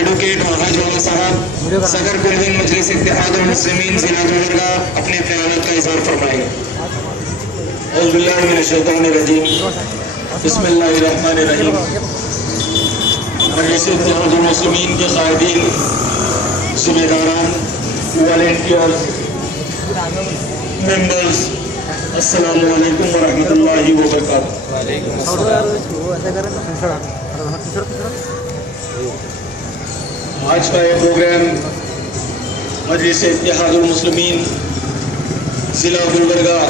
Advocate الحاج والا صاحب صدر کل مجلس اتحاد المسلمین ضلع گلبرگہ اپنے خیالات کا اظہار فرمائیں. اعوذ باللہ من الشیطان الرجیم. بسم اللہ الرحمن الرحیم. مجلس اتحاد المسلمین کے قائدین، ذمہ داران، والنٹیئرز، ممبرز، السلام علیکم ورحمۃ اللہ وبرکاتہ. آج کا یہ پروگرام مجلس اتحاد المسلمین ضلع گلبرگہ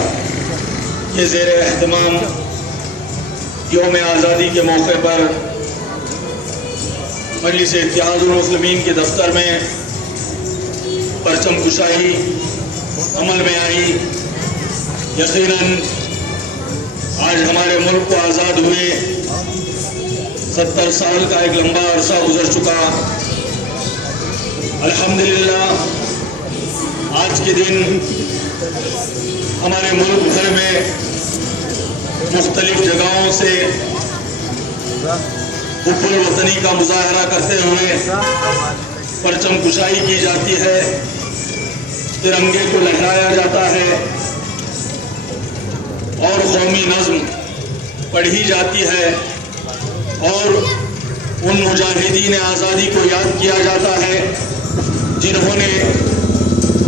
کے زیر اہتمام یوم آزادی کے موقع پر مجلس اتحاد المسلمین کے دفتر میں پرچم کشائی عمل میں آئی. یقیناً آج ہمارے ملک کو آزاد ہوئے 70 سال کا ایک لمبا عرصہ گزر چکا. الحمدللہ آج کے دن ہمارے ملک بھر میں مختلف جگہوں سے حب الوطنی کا مظاہرہ کرتے ہوئے پرچم کشائی کی جاتی ہے، ترنگے کو لہرایا جاتا ہے اور قومی نظم پڑھی جاتی ہے اور ان مجاہدین آزادی کو یاد کیا جاتا ہے جنہوں نے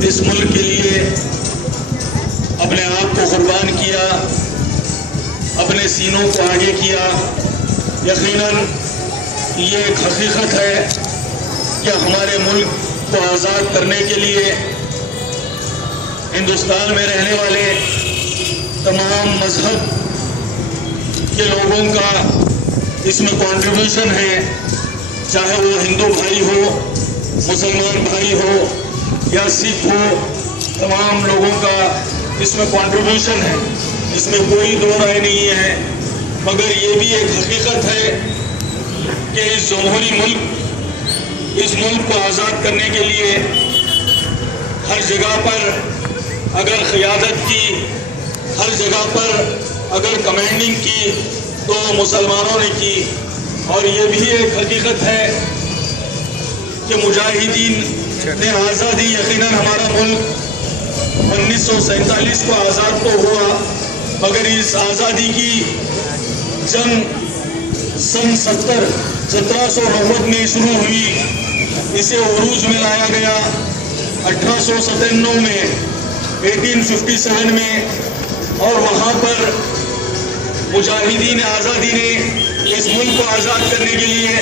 اس ملک کے لیے اپنے آپ کو قربان کیا، اپنے سینوں کو آگے کیا. یقیناً یہ ایک حقیقت ہے کہ ہمارے ملک کو آزاد کرنے کے لیے ہندوستان میں رہنے والے تمام مذہب کے لوگوں کا اس میں کنٹریبیوشن ہے، چاہے وہ ہندو بھائی ہو، مسلمان بھائی ہو یا سکھ ہو. تمام لوگوں کا اس میں کنٹریبیوشن ہے، اس میں کوئی دو رائے نہیں ہے. مگر یہ بھی ایک حقیقت ہے کہ اس جمہوری ملک کو آزاد کرنے کے لیے ہر جگہ پر اگر قیادت کی، ہر جگہ پر اگر کمانڈنگ کی تو مسلمانوں نے کی. اور یہ بھی ایک حقیقت ہے کہ مجاہدین نے آزادی، یقیناً ہمارا ملک 1947 کو آزاد تو ہوا مگر اس آزادی کی جنگ سن 1790 میں شروع ہوئی. اسے عروج میں لایا گیا 1897 میں، 1857 میں، اور وہاں پر مجاہدین آزادی نے اس ملک کو آزاد کرنے کے لیے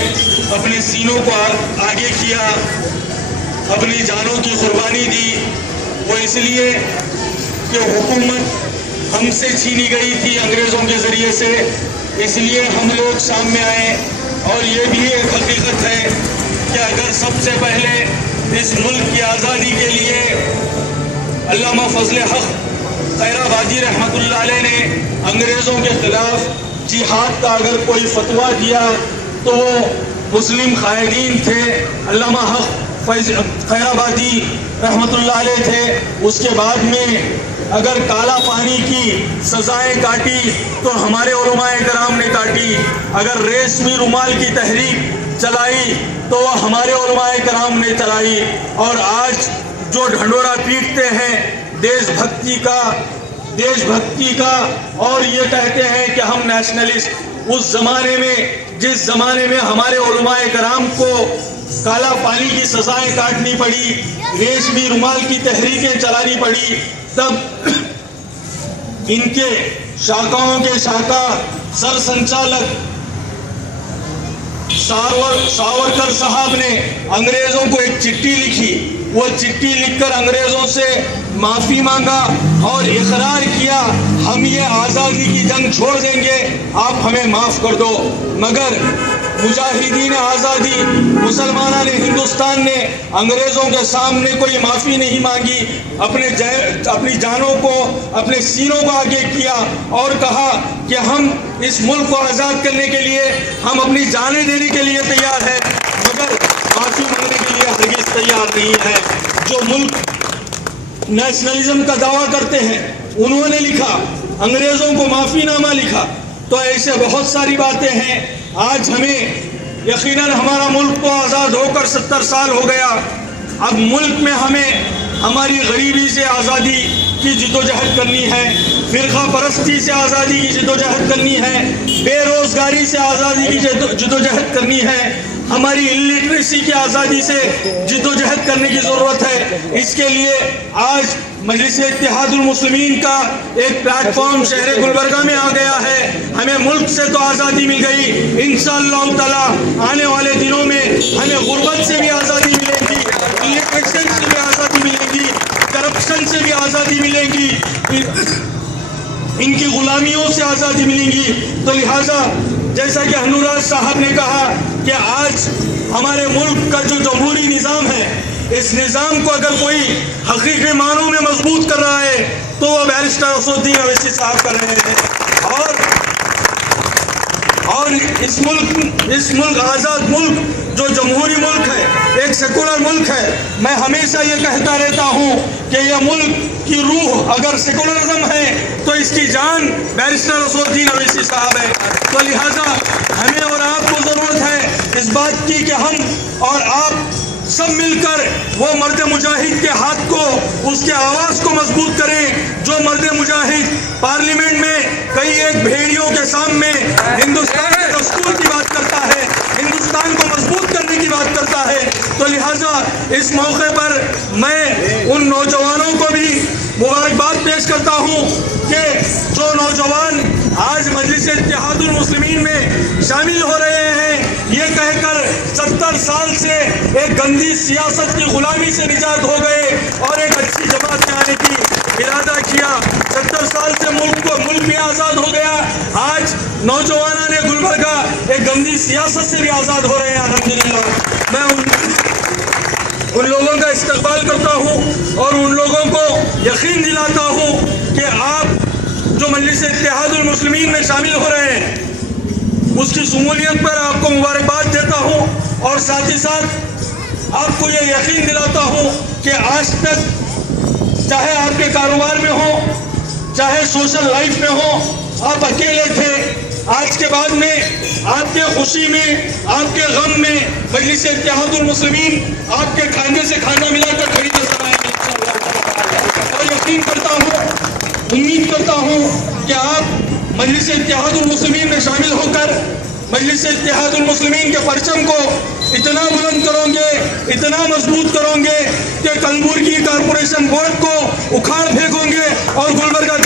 اپنے سینوں کو آگے کیا، اپنی جانوں کی قربانی دی. وہ اس لیے کہ حکومت ہم سے چھینی گئی تھی انگریزوں کے ذریعے سے، اس لیے ہم لوگ سامنے آئے. اور یہ بھی ایک حقیقت ہے کہ اگر سب سے پہلے اس ملک کی آزادی کے لیے علامہ فضل حق خیر آبادی رحمۃ اللہ علیہ نے انگریزوں کے خلاف جہاد کا اگر کوئی فتویٰ دیا تو وہ مسلم قائدین تھے. علامہ حق خیر آبادی رحمۃ اللہ علیہ تھے. اس کے بعد میں اگر کالا پانی کی سزائیں کاٹی تو ہمارے علماء کرام نے کاٹی. اگر ریشمی رومال کی تحریک چلائی تو وہ ہمارے علماء کرام نے چلائی. اور آج جو ڈھنڈورا پیٹتے ہیں دیش بھکتی کا اور یہ کہتے ہیں کہ ہم نیشنلسٹ، اس زمانے میں جس زمانے میں ہمارے علماء کرام کو کالا پانی کی سزائیں کاٹنی پڑی، ریشمی رومال کی تحریکیں چلانی پڑی، تب ان کے شاخاؤں کے شاخا سر سنچالک ساورکر صاحب نے انگریزوں کو ایک چٹھی لکھی. وہ چٹھی لکھ کر انگریزوں سے معافی مانگا اور اقرار کیا ہم یہ آزادی کی جنگ چھوڑ دیں گے، آپ ہمیں معاف کر دو. مگر مجاہدین آزادی، مسلمانان ہندوستان نے انگریزوں کے سامنے کوئی معافی نہیں مانگی، اپنی جانوں کو، اپنے سینوں کو آگے کیا اور کہا کہ ہم اس ملک کو آزاد کرنے کے لیے ہم اپنی جانیں دینے کے لیے تیار ہیں، مگر معافی مانگنے کے لیے ہرگز تیار نہیں ہے. جو ملک نیشنلزم کا دعویٰ کرتے ہیں انہوں نے لکھا، انگریزوں کو معافی نامہ لکھا. تو ایسے بہت ساری باتیں ہیں. آج ہمیں یقیناً ہمارا ملک تو آزاد ہو کر 70 سال ہو گیا. اب ملک میں ہمیں ہماری غریبی سے آزادی کی جدوجہد کرنی ہے, فرقہ پرستی سے آزادی کی جدوجہد کرنی ہے, بے روزگاری سے آزادی کی جدوجہد کرنی ہے, ہماری الٹریسی کی آزادی سے جدوجہد کرنے کی ضرورت ہے. اس کے لیے آج مجلس اتحاد المسلمین کا ایک پلیٹ فارم شہر گلبرگہ میں آ گیا ہے. ہمیں ملک سے تو آزادی مل گئی, انشاءاللہ تعالی آنے والے دنوں میں ہمیں غربت سے بھی آزادی ملے گی, الٹریسی سے بھی آزادی ملے گی, کرپشن سے بھی آزادی ملے گی, ان کی غلامیوں سے آزادی ملے گی. تو لہٰذا جیسا کہ ہنوراج صاحب نے کہا کہ آج ہمارے ملک کا جو جمہوری نظام ہے, اس نظام کو اگر کوئی حقیقی معنوں میں مضبوط کر رہا ہے تو وہ بیرسٹر اسد الدین اویسی صاحب کر رہے ہیں. اور اس ملک آزاد ملک جو جمہوری ملک ہے, ایک سیکولر ملک ہے, میں ہمیشہ یہ کہتا رہتا ہوں کہ یہ ملک کی روح اگر سیکولرزم ہے تو اس کی جان بیرسٹر اسد الدین اویسی صاحب ہے. تو لہٰذا ہمیں اور آپ کو ضرورت ہے اس بات کی کہ ہم اور آپ سب مل کر وہ مرد مجاہد کے ہاتھ کو, اس کے آواز کو مضبوط کریں جو مرد مجاہد پارلیمنٹ میں کئی ایک بھیڑیوں کے سامنے ہندوستان کے دستور کی بات کرتا ہے, ہندوستان کو مضبوط کرنے کی بات کرتا ہے. تو لہٰذا اس موقع پر میں ان نوجوانوں کو بھی مبارکباد پیش کرتا ہوں کہ جو نوجوان آج مجلس اتحاد المسلمین میں شامل ہو رہے ہیں, یہ کہہ کر 70 سال سے ایک گندی سیاست کی غلامی سے نجات ہو گئے اور ایک اچھی جماعت میں آنے کی ارادہ کیا. 70 سال سے ملک بھی آزاد ہو گیا, آج نوجوانان گلبرگہ ایک گندی سیاست سے بھی آزاد ہو رہے ہیں الحمدللہ. میں ان لوگوں کا استقبال کرتا ہوں اور ان لوگوں کو یقین دلاتا ہوں کہ آپ جو مجلس اتحاد المسلمین میں شامل ہو رہے ہیں اس کی شمولیت پر آپ کو مبارکباد دیتا ہوں, اور ساتھ ہی ساتھ آپ کو یہ یقین دلاتا ہوں کہ آج تک چاہے آپ کے کاروبار میں ہو, چاہے سوشل لائف میں ہو, آپ اکیلے تھے. آج کے بعد میں آپ کے خوشی میں, آپ کے غم میں مجلس اتحاد المسلمین آپ کے کھانے سے کھانا ملا کر کھڑی نظر آئے گی. اور یقین کرتا ہوں, امید کرتا ہوں کہ آپ مجلس اتحاد المسلمین میں شامل ہو کر مجلس اتحاد المسلمین کے پرچم کو اتنا بلند کرو گے, اتنا مضبوط کرو گے کہ کلبرگی کارپوریشن بورڈ کو اکھاڑ پھینکو گے اور گلبرگہ